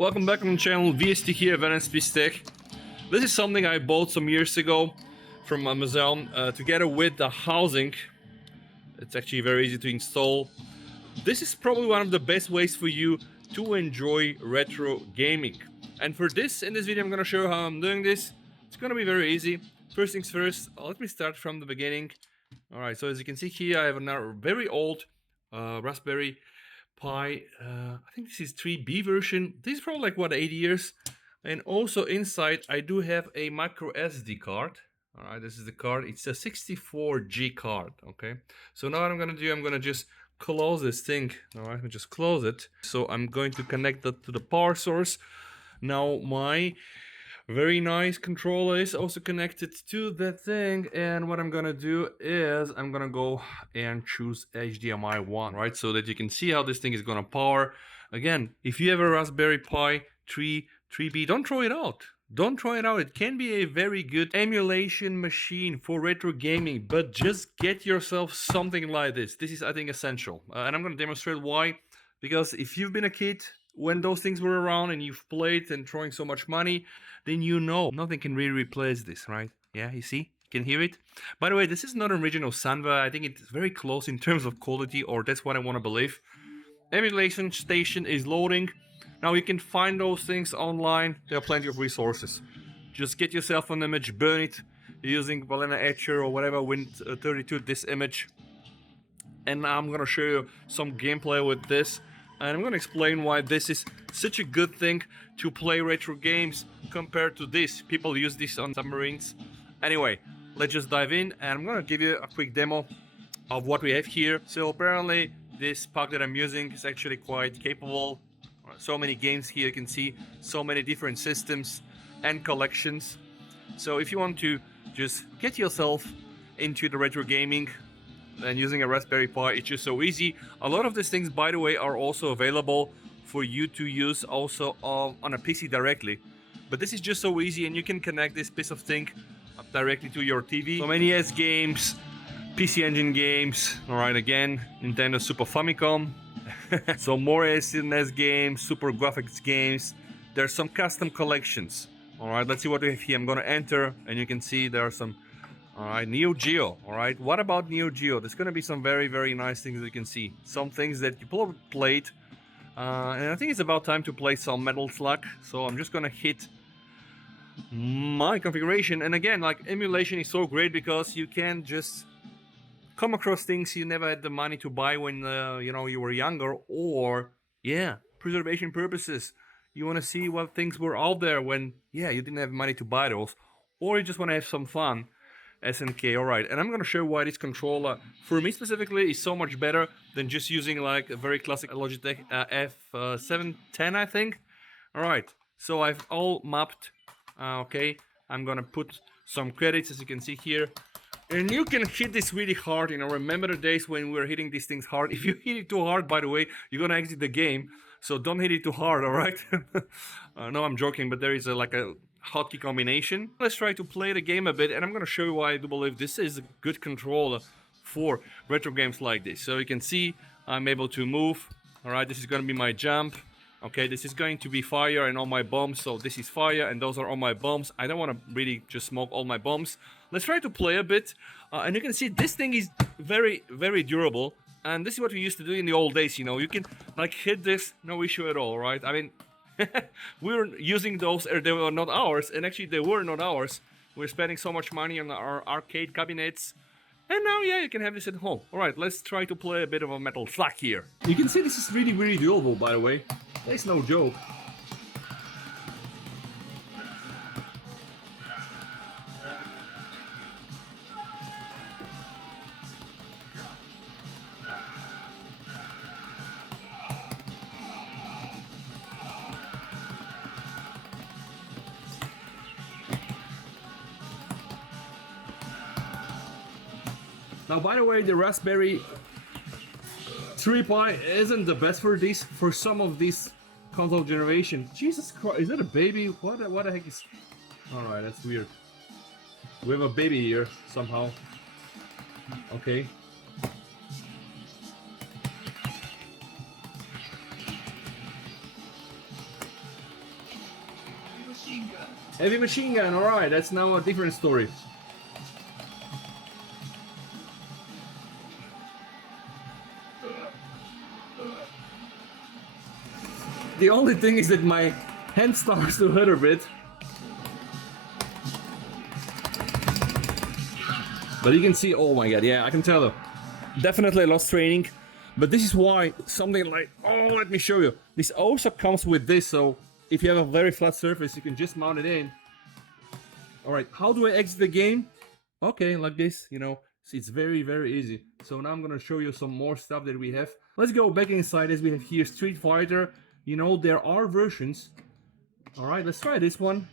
Welcome back on the channel, VST here, VST Tech. This is something I bought some years ago from Amazon together with the housing. It's actually very easy to install. This is probably one of the best ways for you to enjoy retro gaming. And for this, in this video, I'm going to show you how I'm doing this. It's going to be very easy. First things first, let me start from the beginning. Alright, so as you can see here, I have a very old Raspberry Pi. I think this is 3B version. This is probably like, what, 8 years? And also inside, I do have a micro SD card. Alright, this is the card. It's a 64G card, okay? So now what I'm going to do, I'm going to just close this thing. Alright, let me just close it. So I'm going to connect that to the power source. Now my very nice controller is also connected to that thing, and what I'm gonna do is I'm gonna go and choose HDMI 1, right, so that you can see how this thing is gonna power. Again, if you have a Raspberry Pi 3B, don't throw it out. Don't throw it out. It can be a very good emulation machine for retro gaming, but just get yourself something like this. This is, I think, essential, and I'm gonna demonstrate why. Because if you've been a kid when those things were around and you've played and throwing so much money, then you know nothing can really replace this, right? Yeah, you see? You can hear it? By the way, this is not an original Sanva. I think it's very close in terms of quality, or that's what I want to believe. Emulation station is loading. Now you can find those things online. There are plenty of resources. Just get yourself an image, burn it using Balena Etcher or whatever, Win32 this image. And I'm going to show you some gameplay with this. And I'm going to explain why this is such a good thing to play retro games compared to this. People use this on submarines. Anyway, let's just dive in, and I'm going to give you a quick demo of what we have here. So apparently this pack that I'm using is actually quite capable. So many games here, you can see so many different systems and collections. So if you want to just get yourself into the retro gaming, and using a Raspberry Pi, it's just so easy. A lot of these things, by the way, are also available for you to use also on a PC directly. But this is just so easy, and you can connect this piece of thing directly to your TV. So many NES games, PC Engine games, alright, again, Nintendo Super Famicom. So more SNES games, Super Graphics games. There's some custom collections. Alright, let's see what we have here. I'm gonna enter, and you can see there are some. Alright, Neo Geo, alright, what about Neo Geo? There's gonna be some very, very nice things that you can see. Some things that you probably played, and I think it's about time to play some Metal Slug, so I'm just gonna hit my configuration. And again, like, emulation is so great because you can just come across things you never had the money to buy when, you know, you were younger, or, yeah, preservation purposes. You wanna see what things were out there when, yeah, you didn't have money to buy those, or you just wanna have some fun. SNK, alright, and I'm gonna show why this controller, for me specifically, is so much better than just using like a very classic Logitech F710, I think. Alright, so I've all mapped, okay, I'm gonna put some credits, as you can see here, and you can hit this really hard, you know, remember the days when we were hitting these things hard. If you hit it too hard, by the way, you're gonna exit the game, so don't hit it too hard, alright? No, I'm joking, but there is like a hotkey combination. Let's try to play the game a bit, and I'm gonna show you why I do believe this is a good controller for retro games like this. So you can see I'm able to move. Alright, this is gonna be my jump. Okay, this is going to be fire and all my bombs. So this is fire and those are all my bombs. I don't want to really just smoke all my bombs. Let's try to play a bit, and you can see this thing is very, very durable. And this is what we used to do in the old days, you know. You can like hit this, no issue at all, right? I mean, we were using those, or they were not ours, and actually they were not ours. We're spending so much money on our arcade cabinets, and now, yeah, you can have this at home. Alright, let's try to play a bit of a Metal Slug here. You can see this is really, really doable, by the way. That's no joke. Now, by the way, the Raspberry 3 Pi isn't the best for this, for some of these console generation. Jesus Christ, is that a baby? What the heck is... Alright, that's weird. We have a baby here, somehow. Okay. Heavy machine gun, alright, that's now a different story. The only thing is that my hand starts to hurt a bit. But you can see, oh my god, yeah, I can tell. Definitely lost training. But this is why something like, oh, let me show you. This also comes with this, so if you have a very flat surface, you can just mount it in. Alright, how do I exit the game? Okay, like this, you know, it's very, very easy. So now I'm gonna show you some more stuff that we have. Let's go back inside as we have here Street Fighter. You know, there are versions. Alright, let's try this one.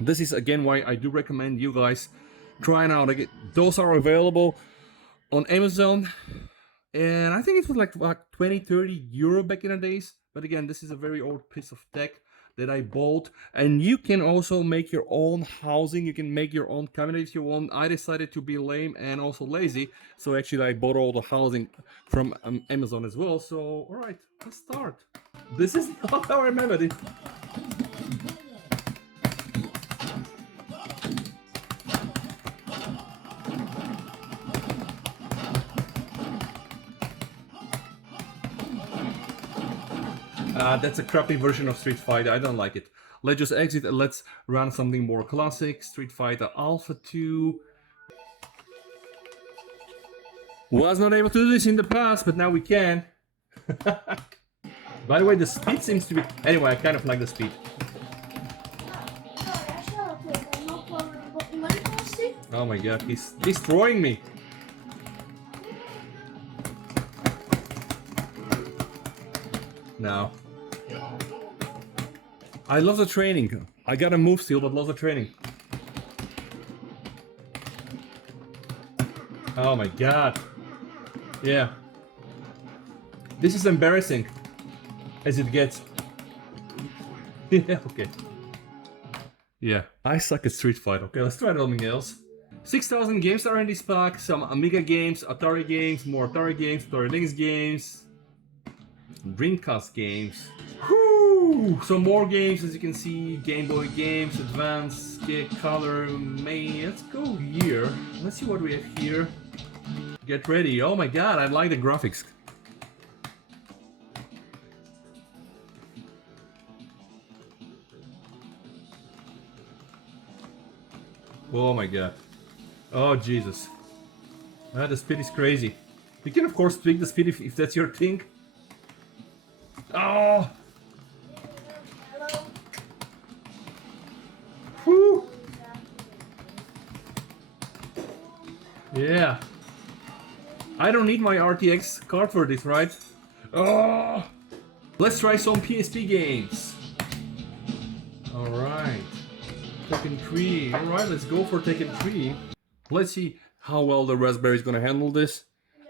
This is again why I do recommend you guys trying out. Those are available on Amazon. And I think it was like 20-30 euro back in the days. But again, this is a very old piece of tech that I bought. And you can also make your own housing. You can make your own cabinet if you want. I decided to be lame and also lazy. So actually I bought all the housing from Amazon as well. So, alright, let's start. This is not how I remembered it. That's a crappy version of Street Fighter. I don't like it. Let's just exit and let's run something more classic. Street Fighter Alpha 2. Was not able to do this in the past, but now we can. By the way, the speed seems to be... Anyway, I kind of like the speed. Oh my god, he's destroying me. Now. I love the training. I got a move still, but love the training. Oh my god. Yeah. This is embarrassing as it gets. Yeah, okay. Yeah, I suck at Street Fighter. Okay, let's try something else. 6,000 games are in this pack. Some Amiga games, Atari games, more Atari games, Atari Lynx games, Dreamcast games. Whoo! Some more games, as you can see. Game Boy games, Advance, Color, Main. Let's go here. Let's see what we have here. Get ready. Oh my god, I like the graphics. Oh my god. Oh Jesus. The speed is crazy. You can of course tweak the speed if that's your thing. Oh! Whew! Yeah. I don't need my RTX card for this, right? Oh! Let's try some PSP games. Alright. Tekken 3. Alright, let's go for Tekken 3. Let's see how well the Raspberry is gonna handle this.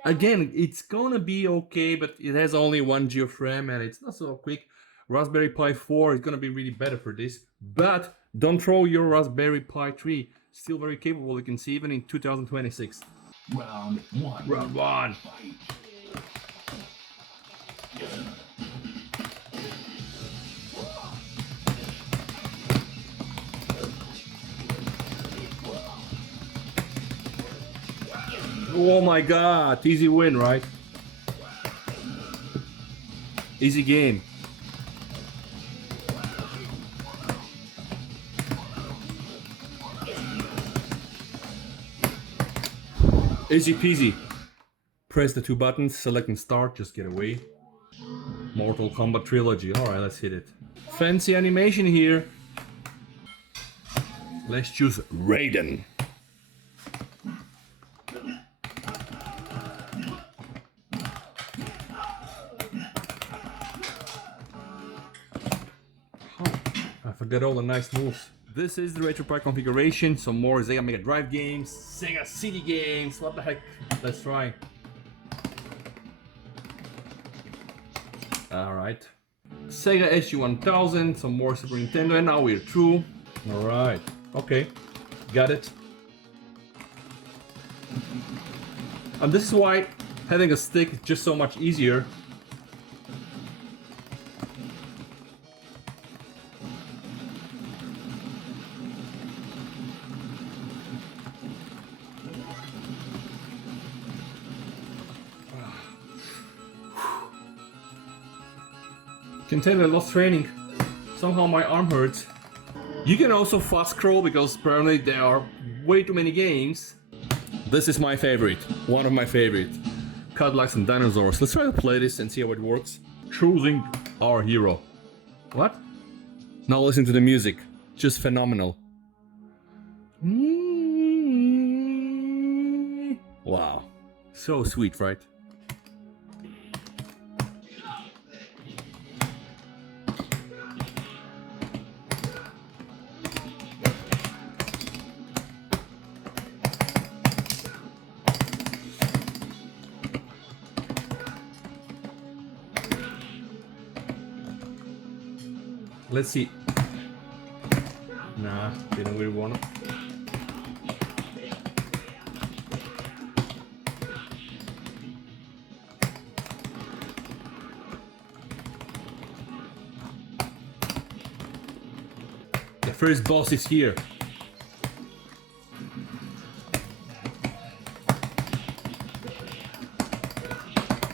Again, it's gonna be okay, but it has only 1 GB of RAM and it's not so quick. Raspberry Pi 4 is gonna be really better for this. But don't throw your Raspberry Pi 3. Still very capable, you can see, even in 2026. Round 1. Round 1. Oh my god, easy win, right? Easy game. Easy peasy. Press the 2 buttons, select and start, just get away. Mortal Kombat Trilogy, alright, let's hit it. Fancy animation here. Let's choose Raiden. I forgot all the nice moves. This is the RetroPie configuration. Some more Sega Mega Drive games, Sega CD games. What the heck? Let's try. Alright. Sega SG-1000, some more Super Nintendo, and now we're through. Alright. Okay. Got it. And this is why having a stick is just so much easier. Can tell I lost training. Somehow my arm hurts. You can also fast scroll because apparently there are way too many games. This is my favorite, one of my favorite. Cadillacs and Dinosaurs. Let's try to play this and see how it works. Choosing our hero. What? Now listen to the music. Just phenomenal. Wow. So sweet, right? Let's see. Nah, didn't really want to. The first boss is here.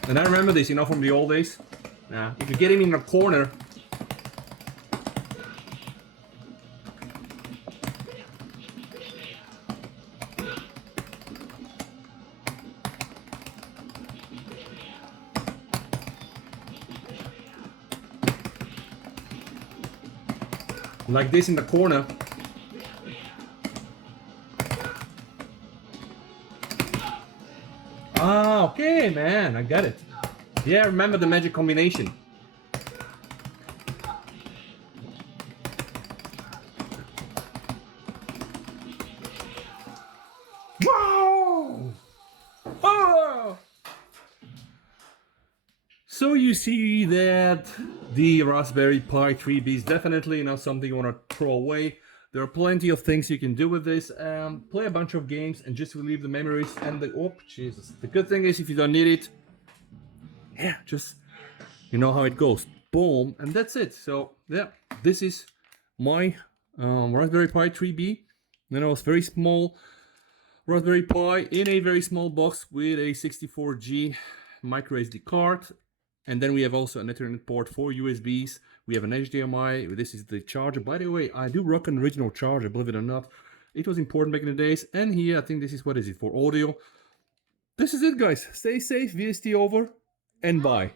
And I remember this, you know, from the old days. If you get him in a corner, like this in the corner. Ah, okay, man, I got it. Yeah, I remember the magic combination. Wow! Oh! So you see that the Raspberry Pi 3B is definitely not something you want to throw away. There are plenty of things you can do with this. Play a bunch of games and just relieve the memories and the... Oh, Jesus. The good thing is if you don't need it, yeah, just... You know how it goes. Boom, and that's it. So, yeah, this is my Raspberry Pi 3B. Then it was very small Raspberry Pi in a very small box with a 64G micro SD card. And then we have also an Ethernet port for USBs. We have an HDMI. This is the charger. By the way, I do rock an original charger, believe it or not. It was important back in the days. And here, I think this is, what is it, for audio. This is it, guys. Stay safe, VST over, and bye.